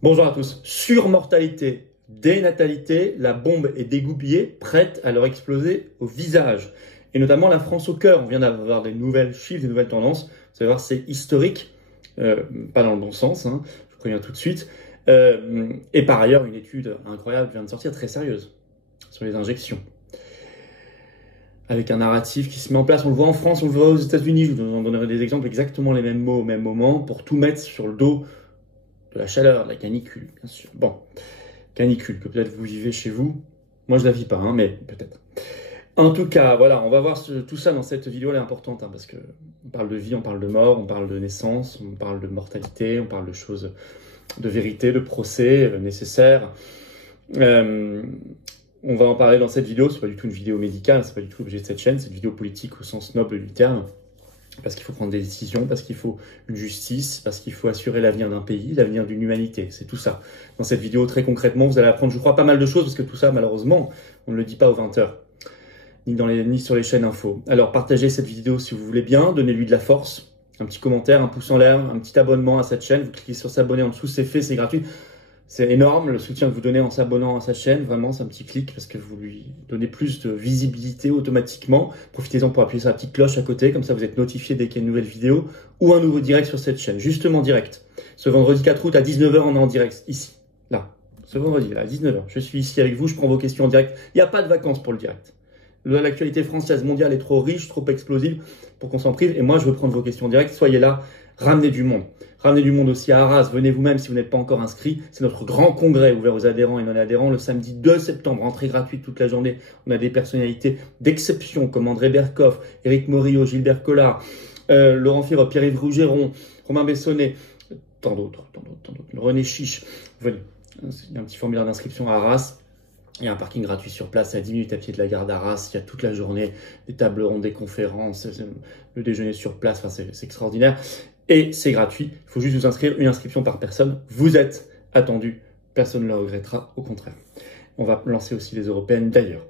Bonjour à tous. Surmortalité, dénatalité, la bombe est dégoupillée, prête à leur exploser au visage. Et notamment la France au cœur. On vient d'avoir des nouvelles chiffres, des nouvelles tendances. Vous allez voir, c'est historique. Pas dans le bon sens, hein, je vous préviens tout de suite. Et par ailleurs, une étude incroyable vient de sortir, très sérieuse, sur les injections. Avec un narratif qui se met en place. On le voit en France, on le voit aux États-Unis. Je vous en donnerai des exemples, exactement les mêmes mots au même moment, pour tout mettre sur le dos de la chaleur, de la canicule, bien sûr. Bon, canicule, que peut-être vous vivez chez vous. Moi, je la vis pas, hein, mais peut-être. En tout cas, voilà, on va voir tout ça dans cette vidéo, elle est importante, hein, parce que on parle de vie, on parle de mort, on parle de naissance, on parle de mortalité, on parle de choses, de vérité, de procès nécessaires. On va en parler dans cette vidéo. C'est pas du tout une vidéo médicale, c'est pas du tout l'objet de cette chaîne, c'est une vidéo politique au sens noble du terme. Parce qu'il faut prendre des décisions, parce qu'il faut une justice, parce qu'il faut assurer l'avenir d'un pays, l'avenir d'une humanité. C'est tout ça. Dans cette vidéo, très concrètement, vous allez apprendre, je crois, pas mal de choses, parce que tout ça, malheureusement, on ne le dit pas aux 20h, ni sur les chaînes info. Alors, partagez cette vidéo si vous voulez bien, donnez-lui de la force, un petit commentaire, un pouce en l'air, un petit abonnement à cette chaîne. Vous cliquez sur s'abonner en dessous, c'est fait, c'est gratuit. C'est énorme le soutien que vous donnez en s'abonnant à sa chaîne, vraiment c'est un petit clic parce que vous lui donnez plus de visibilité automatiquement. Profitez-en pour appuyer sur la petite cloche à côté, comme ça vous êtes notifié dès qu'il y a une nouvelle vidéo ou un nouveau direct sur cette chaîne, justement direct. Ce vendredi 4 août à 19h on est en direct, ici, là, ce vendredi là, à 19h. Je suis ici avec vous, je prends vos questions en direct. Il n'y a pas de vacances pour le direct. L'actualité française mondiale est trop riche, trop explosive pour qu'on s'en prive et moi je veux prendre vos questions en direct, soyez là, ramenez du monde. Ramenez du monde aussi à Arras, venez vous-même si vous n'êtes pas encore inscrit. C'est notre grand congrès ouvert aux adhérents et non-adhérents le samedi 2 septembre, entrée gratuite toute la journée. On a des personnalités d'exception comme André Berkoff, Éric Morillo, Gilbert Collard, Laurent Firot, Pierre-Yves Rougeron, Romain Bessonnet, tant d'autres, René Chiche. Venez, il y a un petit formulaire d'inscription à Arras. Il y a un parking gratuit sur place à 10 minutes à pied de la gare d'Arras. Il y a toute la journée des tables rondes, des conférences, le déjeuner sur place. Enfin, c'est extraordinaire. Et c'est gratuit. Il faut juste vous inscrire, une inscription par personne. Vous êtes attendu. Personne ne le regrettera. Au contraire. On va lancer aussi les européennes d'ailleurs.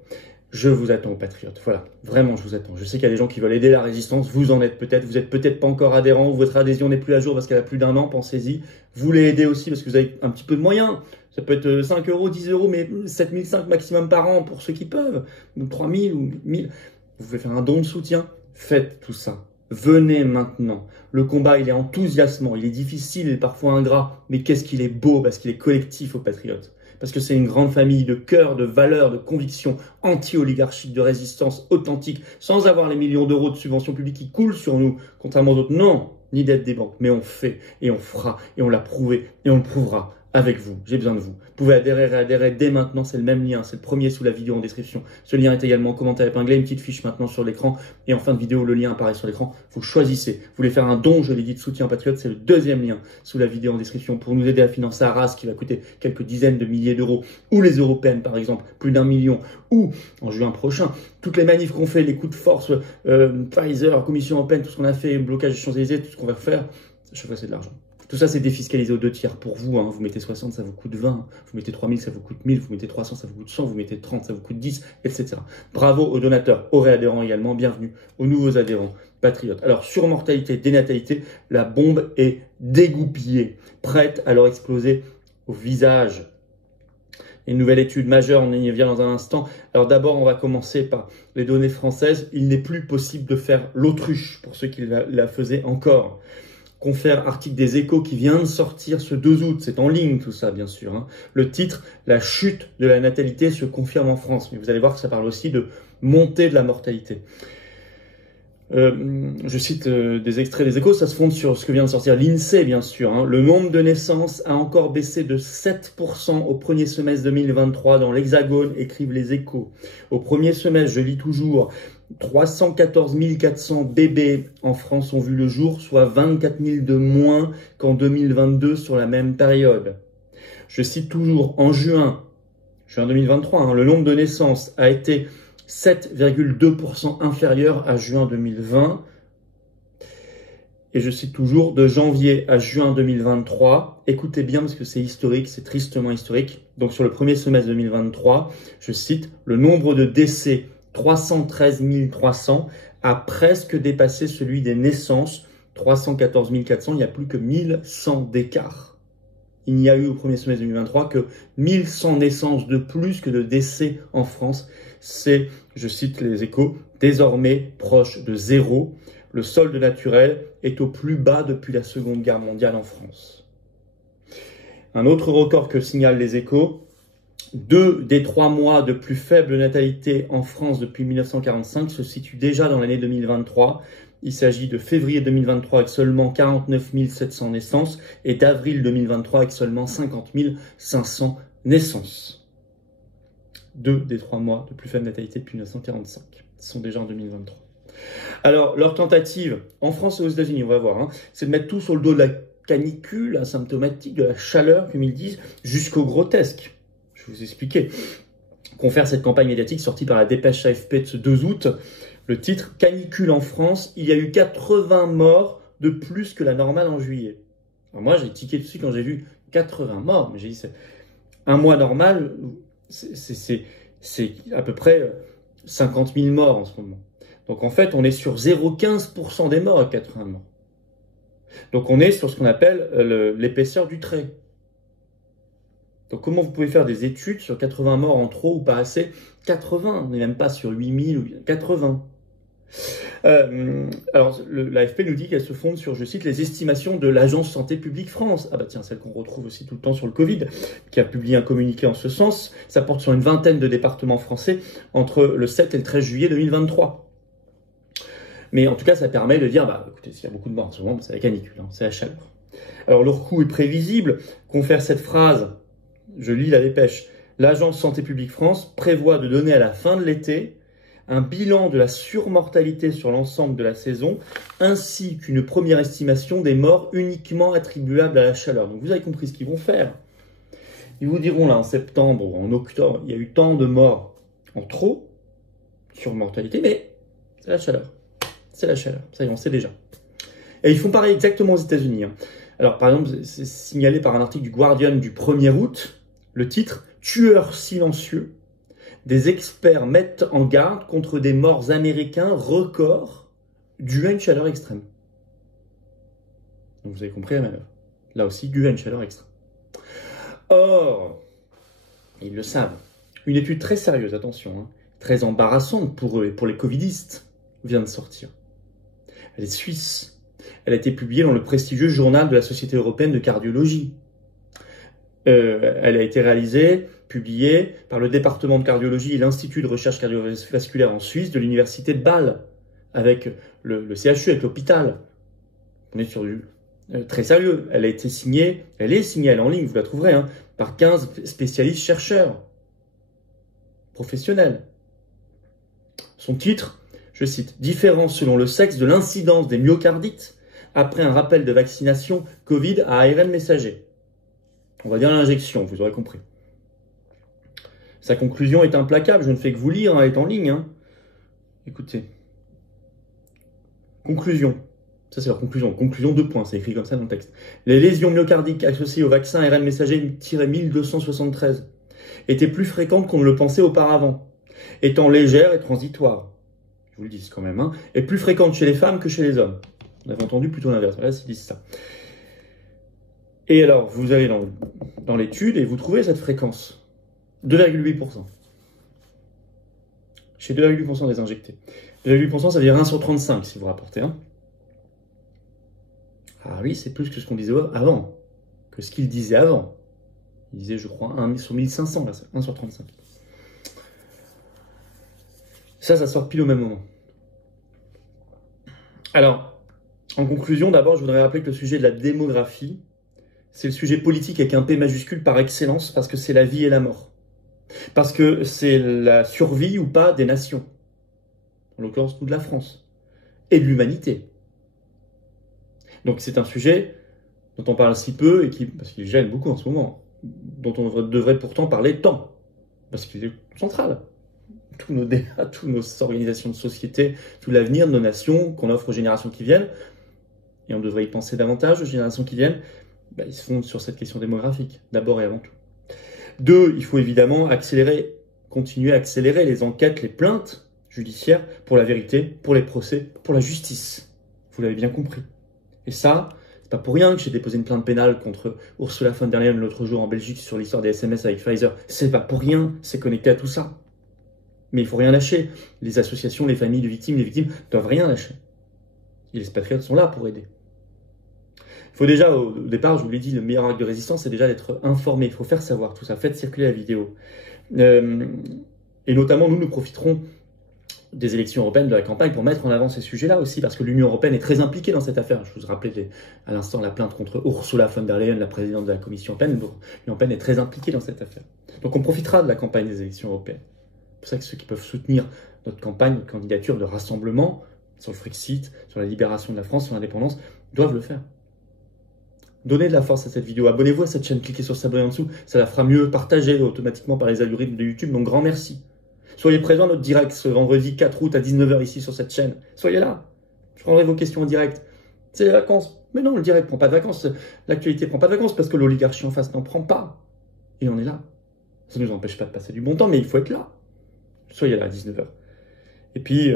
Je vous attends, patriotes. Voilà. Vraiment, je vous attends. Je sais qu'il y a des gens qui veulent aider la résistance. Vous en êtes peut-être. Vous êtes peut-être pas encore adhérent. Votre adhésion n'est plus à jour parce qu'elle a plus d'un an. Pensez-y. Vous voulez aider aussi parce que vous avez un petit peu de moyens. Ça peut être 5 euros, 10 euros, mais 7 500 maximum par an pour ceux qui peuvent. Ou 3 000 ou 1 000. Vous pouvez faire un don de soutien. Faites tout ça. Venez maintenant. Le combat, il est enthousiasmant, il est difficile, il est parfois ingrat, mais qu'est-ce qu'il est beau parce qu'il est collectif aux patriotes. Parce que c'est une grande famille de cœur, de valeurs, de convictions anti-oligarchiques, de résistance authentique, sans avoir les millions d'euros de subventions publiques qui coulent sur nous, contrairement aux autres. Non, ni d'aide des banques, mais on fait, et on fera, et on l'a prouvé, et on le prouvera. Avec vous, j'ai besoin de vous. Vous pouvez adhérer et adhérer dès maintenant, c'est le même lien, c'est le premier sous la vidéo en description. Ce lien est également en commentaire épinglé, une petite fiche maintenant sur l'écran. Et en fin de vidéo, le lien apparaît sur l'écran. Vous choisissez. Vous voulez faire un don, je l'ai dit, de soutien patriote, c'est le deuxième lien sous la vidéo en description pour nous aider à financer Arras qui va coûter quelques dizaines de milliers d'euros. Ou les européennes par exemple, plus d'1 million. Ou en juin prochain, toutes les manifs qu'on fait, les coups de force, Pfizer, Commission européenne, tout ce qu'on a fait, blocage des Champs-Élysées, tout ce qu'on va faire, chaque fois c'est de l'argent. Tout ça, c'est défiscalisé aux 2 tiers pour vous. Hein. Vous mettez 60, ça vous coûte 20. Vous mettez 3000, ça vous coûte 1000. Vous mettez 300, ça vous coûte 100. Vous mettez 30, ça vous coûte 10, etc. Bravo aux donateurs, aux réadhérents également. Bienvenue aux nouveaux adhérents patriotes. Alors, sur mortalité, dénatalité, la bombe est dégoupillée, prête à leur exploser au visage. Une nouvelle étude majeure, on y vient dans un instant. Alors d'abord, on va commencer par les données françaises. Il n'est plus possible de faire l'autruche pour ceux qui la faisaient encore. Confère article des Échos qui vient de sortir ce 2 août, c'est en ligne tout ça bien sûr. Hein. Le titre, la chute de la natalité se confirme en France, mais vous allez voir que ça parle aussi de montée de la mortalité. Je cite des extraits des Échos, ça se fonde sur ce que vient de sortir l'INSEE bien sûr. Hein. Le nombre de naissances a encore baissé de 7% au premier semestre 2023 dans l'Hexagone, écrivent les Échos. Au premier semestre, je lis toujours, 314 400 bébés en France ont vu le jour, soit 24 000 de moins qu'en 2022 sur la même période. Je cite toujours, en juin 2023, hein, le nombre de naissances a été 7,2% inférieur à juin 2020. Et je cite toujours, de janvier à juin 2023, écoutez bien parce que c'est historique, c'est tristement historique. Donc sur le premier semestre 2023, je cite, le nombre de décès 313 300 a presque dépassé celui des naissances, 314 400, il n'y a plus que 1100 d'écart. Il n'y a eu au premier semestre 2023 que 1100 naissances de plus que de décès en France. C'est, je cite les Échos, désormais proche de zéro. Le solde naturel est au plus bas depuis la Seconde Guerre mondiale en France. Un autre record que signalent les Échos, 2 des 3 mois de plus faible natalité en France depuis 1945 se situent déjà dans l'année 2023. Il s'agit de février 2023 avec seulement 49 700 naissances et d'avril 2023 avec seulement 50 500 naissances. 2 des 3 mois de plus faible natalité depuis 1945 sont déjà en 2023. Alors, leur tentative, en France et aux États-Unis, on va voir, c'est de mettre tout sur le dos de la canicule asymptomatique, de la chaleur, comme ils disent, jusqu'au grotesque. Je vais vous expliquer. Confère cette campagne médiatique sortie par la dépêche AFP de ce 2 août. Le titre « Canicule en France, il y a eu 80 morts de plus que la normale en juillet ». Alors moi, j'ai tiqué dessus quand j'ai vu 80 morts, mais j'ai dit c'est un mois normal, c'est à peu près 50 000 morts en ce moment. Donc en fait, on est sur 0,15% des morts à 80 morts. Donc on est sur ce qu'on appelle l'épaisseur du trait. Donc comment vous pouvez faire des études sur 80 morts en trop ou pas assez? 80, on n'est même pas sur 8000 ou 80. Alors l'AFP nous dit qu'elle se fonde sur, je cite, les estimations de l'Agence Santé Publique France. Ah bah tiens, celle qu'on retrouve aussi tout le temps sur le Covid, qui a publié un communiqué en ce sens. Ça porte sur une vingtaine de départements français entre le 7 et le 13 juillet 2023. Mais en tout cas, ça permet de dire, bah écoutez, s'il y a beaucoup de morts en ce moment, c'est la canicule, c'est la chaleur. Alors leur coût est prévisible. Confère cette phrase, je lis la dépêche. L'Agence Santé Publique France prévoit de donner à la fin de l'été un bilan de la surmortalité sur l'ensemble de la saison, ainsi qu'une première estimation des morts uniquement attribuables à la chaleur. Donc vous avez compris ce qu'ils vont faire. Ils vous diront là en septembre ou en octobre, il y a eu tant de morts en trop, surmortalité, mais c'est la chaleur. C'est la chaleur, ça y est, on sait déjà. Et ils font pareil exactement aux États-Unis. Alors par exemple, c'est signalé par un article du Guardian du 1er août, le titre « Tueurs silencieux ». Des experts mettent en garde contre des morts américains records dus à une chaleur extrême. Donc vous avez compris la manœuvre. Là aussi, dû à une chaleur extrême. Or, ils le savent, une étude très sérieuse, attention, très embarrassante pour eux et pour les covidistes, vient de sortir. Elle est suisse. Elle a été publiée dans le prestigieux journal de la Société européenne de cardiologie. Elle a été réalisée, publiée par le département de cardiologie et l'Institut de recherche cardiovasculaire en Suisse de l'université de Bâle, avec le CHU, avec l'hôpital. On est sur du très sérieux. Elle est signée elle est en ligne, vous la trouverez, par 15 spécialistes chercheurs, professionnels. Son titre, je cite, « Différence selon le sexe de l'incidence des myocardites après un rappel de vaccination Covid à ARN messager ». On va dire l'injection, vous aurez compris. Sa conclusion est implacable, je ne fais que vous lire, elle est en ligne. Écoutez. Conclusion. Ça c'est la conclusion. Conclusion 2 points, c'est écrit comme ça dans le texte. Les lésions myocardiques associées au vaccin ARN messager-1273 étaient plus fréquentes qu'on ne le pensait auparavant, étant légères et transitoires. Je vous le dis quand même, et plus fréquentes chez les femmes que chez les hommes. On avait entendu plutôt l'inverse. Là, ils disent ça. Et alors, vous allez dans l'étude et vous trouvez cette fréquence. 2,8%. Chez 2,8% des injectés. 2,8%, ça veut dire 1 sur 35 si vous rapportez. Ah oui, c'est plus que ce qu'on disait avant. Que ce qu'il disait avant. Il disait, je crois, 1 sur 1500, là, 1 sur 35. Ça sort pile au même moment. Alors, en conclusion, d'abord, je voudrais rappeler que le sujet de la démographie, c'est le sujet politique avec un P majuscule par excellence, parce que c'est la vie et la mort. Parce que c'est la survie ou pas des nations. En l'occurrence, nous de la France. Et de l'humanité. Donc c'est un sujet dont on parle si peu, et parce qu'il gêne beaucoup en ce moment, dont on devrait pourtant parler tant, parce qu'il est central. Tous nos débats, toutes nos organisations de société, tout l'avenir de nos nations qu'on offre aux générations qui viennent, et on devrait y penser davantage aux générations qui viennent, ils se fondent sur cette question démographique, d'abord et avant tout. 2, il faut évidemment continuer à accélérer les enquêtes, les plaintes judiciaires pour la vérité, pour les procès, pour la justice. Vous l'avez bien compris. Et ça, C'est pas pour rien que j'ai déposé une plainte pénale contre Ursula von der Leyen l'autre jour en Belgique sur l'histoire des SMS avec Pfizer. C'est pas pour rien, c'est connecté à tout ça. Mais il faut rien lâcher. Les associations, les familles de victimes, les victimes doivent rien lâcher. Et les patriotes sont là pour aider. Il faut déjà, au départ, je vous l'ai dit, le meilleur acte de résistance, c'est déjà d'être informé. Il faut faire savoir tout ça. Faites circuler la vidéo. Et notamment, nous profiterons des élections européennes, de la campagne, pour mettre en avant ces sujets-là aussi, parce que l'Union européenne est très impliquée dans cette affaire. Je vous rappelais à l'instant la plainte contre Ursula von der Leyen, la présidente de la Commission européenne. L'Union européenne est très impliquée dans cette affaire. Donc on profitera de la campagne des élections européennes. C'est pour ça que ceux qui peuvent soutenir notre campagne, notre candidature de rassemblement sur le Frexit, sur la libération de la France, sur l'indépendance, doivent le faire. Donnez de la force à cette vidéo, abonnez-vous à cette chaîne, cliquez sur s'abonner en dessous, ça la fera mieux partager automatiquement par les algorithmes de YouTube, donc grand merci. Soyez présents à notre direct ce vendredi 4 août à 19 h ici sur cette chaîne. Soyez là, je prendrai vos questions en direct. C'est les vacances. Mais non, le direct ne prend pas de vacances, l'actualité ne prend pas de vacances parce que l'oligarchie en face n'en prend pas. Et on est là. Ça ne nous empêche pas de passer du bon temps, mais il faut être là. Soyez là à 19 h. Et puis,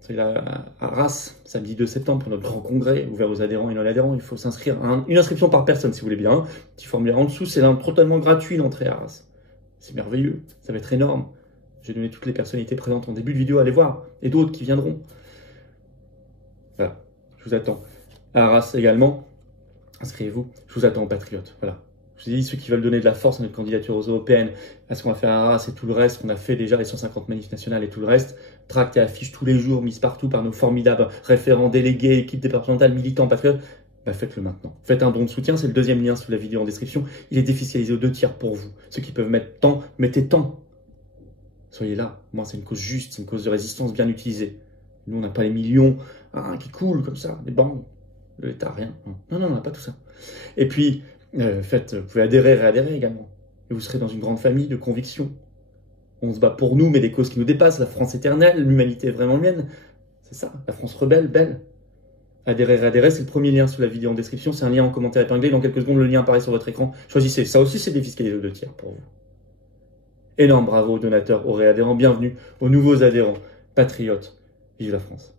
soyez là à Arras, samedi 2 septembre, pour notre grand congrès, ouvert aux adhérents et non-adhérents. Il faut s'inscrire. Une inscription par personne, si vous voulez bien. Petit formulaire en dessous, c'est totalement gratuit l'entrée à Arras. C'est merveilleux, ça va être énorme. J'ai donné toutes les personnalités présentes en début de vidéo, allez voir. Et d'autres qui viendront. Voilà, je vous attends. À Arras également, inscrivez-vous. Je vous attends, patriotes. Voilà. Je vous ai dit, ceux qui veulent donner de la force à notre candidature aux européennes, à ce qu'on va faire à Arras et tout le reste, qu'on a fait déjà les 150 manifs nationales et tout le reste, tracts et affiches tous les jours, mises partout par nos formidables référents, délégués, équipes départementales, militants, patriotes, bah faites-le maintenant. Faites un don de soutien, c'est le deuxième lien sous la vidéo en description. Il est défiscalisé aux 2/3 pour vous. Ceux qui peuvent mettre tant, mettez tant. Soyez là. Moi, c'est une cause juste, c'est une cause de résistance bien utilisée. Nous, on n'a pas les millions qui coulent comme ça, les banques, l'État, rien. Non, on n'a pas tout ça. Et puis, vous pouvez adhérer et réadhérer également. Et vous serez dans une grande famille de convictions. On se bat pour nous, mais des causes qui nous dépassent. La France éternelle, l'humanité est vraiment mienne. C'est ça, la France rebelle, belle. Adhérer, réadhérer, c'est le premier lien sous la vidéo en description. C'est un lien en commentaire épinglé. Dans quelques secondes, le lien apparaît sur votre écran. Choisissez. Ça aussi, c'est défiscalisé aux 2/3 pour vous. Énorme bravo aux donateurs, aux réadhérents. Bienvenue aux nouveaux adhérents. Patriotes. Vive la France.